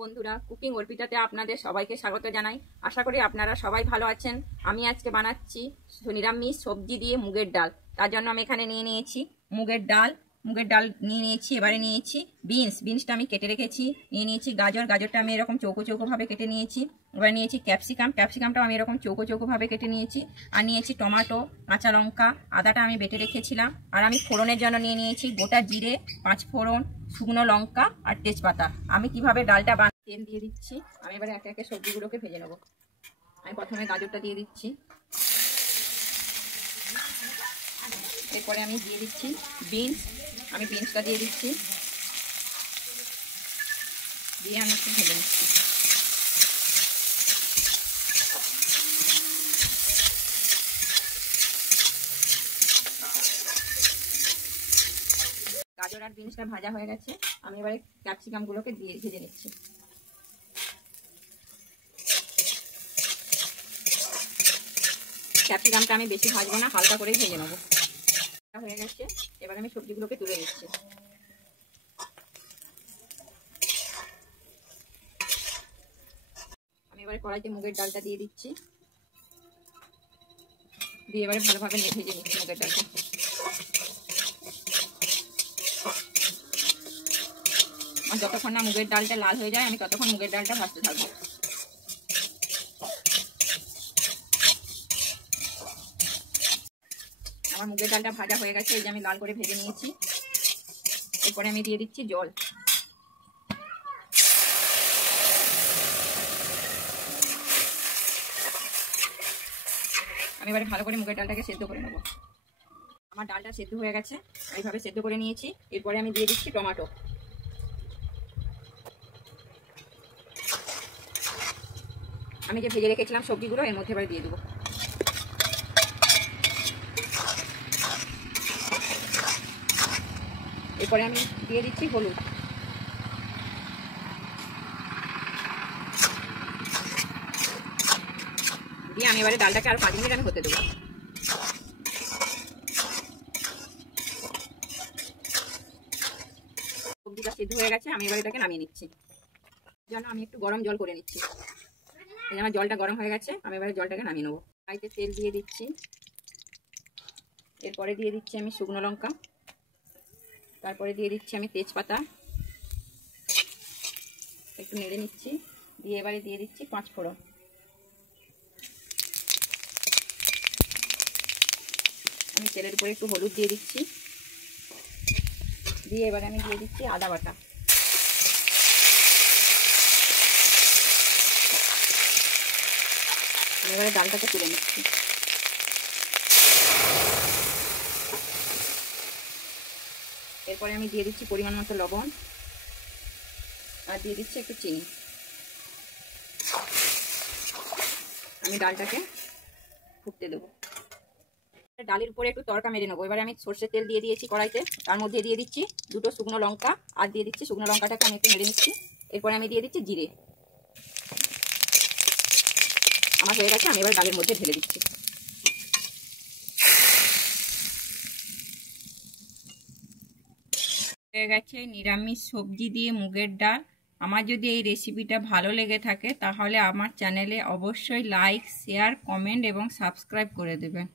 বন্ধুরা, কুকিং অর্পিতাতে আপনাদের সবাইকে স্বাগত জানাই। আশা করি আপনারা সবাই ভালো আছেন। আমি আজকে বানাচ্ছি নিরামিষ সবজি দিয়ে মুগের ডাল। তার জন্য আমি এখানে নিয়ে নিয়েছি মুগের ডাল নিয়ে নিয়েছি। এবারে নিয়েছি বিনসটা আমি কেটে রেখেছি। নিয়ে নিয়েছি গাজরটা আমি এরকম চৌকো ভাবে কেটে নিয়েছি। এবারে নিয়েছি ক্যাপসিকামটাও আমি এরকম চৌকো ভাবে কেটে নিয়েছি। আর নিয়েছি টমেটো, কাঁচা লঙ্কা, আদাটা আমি বেটে রেখেছিলাম। আর আমি ফোড়নের জন্য নিয়ে নিয়েছি গোটা জিরে, 5 ফোড়ন, শুকনো লঙ্কা আর তেজপাতা। আমি কিভাবে ডালটা তেল দিয়ে দিচ্ছি। আমি এবারে একে একে সবজিগুলোকে ভেজে নেব। আমি প্রথমে গাজরটা দিয়ে দিচ্ছি, এরপরে আমি দিয়ে দিচ্ছি বিনসটা দিয়ে দিচ্ছি, দিয়ে আমি একটু ভেজে নিচ্ছি। গাজর আর বিনসটা ভাজা হয়ে গেছে। আমি এবারে ক্যাপসিকামগুলোকে দিয়ে ভেজে নিচ্ছি। ক্যাপসিকামটা আমি বেশি ভাজবো না, হালকা করেই ভেজে নেবো। হয়ে গেছে, এবার আমি সবজিগুলোকে তুলে নিচ্ছি। আমি এবারে কড়াইতে মুগের ডালটা দিয়ে দিচ্ছি, দিয়ে এবারে ভালোভাবে ভেজে নিচ্ছি মুগের ডালটা। যতক্ষণ না মুগের ডালটা লাল হয়ে যায় আমি ততক্ষণ মুগের ডালটা ভাজতে থাকবো। আমার মুগের ডালটা ভাজা হয়ে গেছে, এই যে আমি লাল করে ভেজে নিয়েছি। এরপরে আমি দিয়ে দিচ্ছি জল। আমি এবারে ভালো করে মুগের ডালটাকে সেদ্ধ করে নেব। আমার ডালটা সেদ্ধ হয়ে গেছে, এইভাবে সেদ্ধ করে নিয়েছি। এরপরে আমি দিয়ে দিচ্ছি টমেটো। আমি যে ভেজে রেখেছিলাম সবজিগুলো এর মধ্যে এবার দিয়ে দেবো। এরপরে আমি দিয়ে দিচ্ছি হলুদ। দিয়ে আমি এবারে ডালটাকে আর 5 মিনিট আমি হতে দেবো। সবজিটা সিদ্ধ হয়ে গেছে, আমি এবারে এটাকে নামিয়ে নিচ্ছি। যেন আমি একটু গরম জল করে নিচ্ছি। এই আমার জলটা গরম হয়ে গেছে, আমি এবারে জলটাকে নামিয়ে নেবো। কড়াইতে তেল দিয়ে দিচ্ছি, এরপরে দিয়ে দিচ্ছি আমি শুকনো লঙ্কা, তারপরে দিয়ে দিচ্ছি আমি তেজপাতা, একটু নেড়ে নিচ্ছি। দিয়ে এবারে দিয়ে দিচ্ছি 5 ফোড়ন। আমি তেলের উপরে একটু হলুদ দিয়ে দিচ্ছি, দিয়ে এবারে আমি দিয়ে দিচ্ছি আদা বাটা। এবারে ডালটাকে তুলে নিচ্ছি। এরপরে আমি দিয়ে দিচ্ছি পরিমাণ মতো লবণ, আর দিয়ে দিচ্ছি একটু চিনি। আমি ডালটাকে ফুটতে দেবো। ডালের উপরে একটু তড়কা মেরে নেবো। এবারে আমি সর্ষের তেল দিয়ে দিয়েছি কড়াইতে, তার মধ্যে দিয়ে দিচ্ছি 2টো শুকনো লঙ্কা, আর দিয়ে দিচ্ছি শুকনো লঙ্কাটাকে আমি একটু মেরে নিচ্ছি। এরপরে আমি দিয়ে দিচ্ছি জিরে। আমার হয়ে গেছে, আমি এবার ডালের মধ্যে ঢেলে দিচ্ছি। হয়ে গেছে নিরামিষ সবজি দিয়ে মুগের ডাল। আমার যদি এই রেসিপিটা ভালো লেগে থাকে তাহলে আমার চ্যানেলে অবশ্যই লাইক, শেয়ার, কমেন্ট এবং সাবস্ক্রাইব করে দেবেন।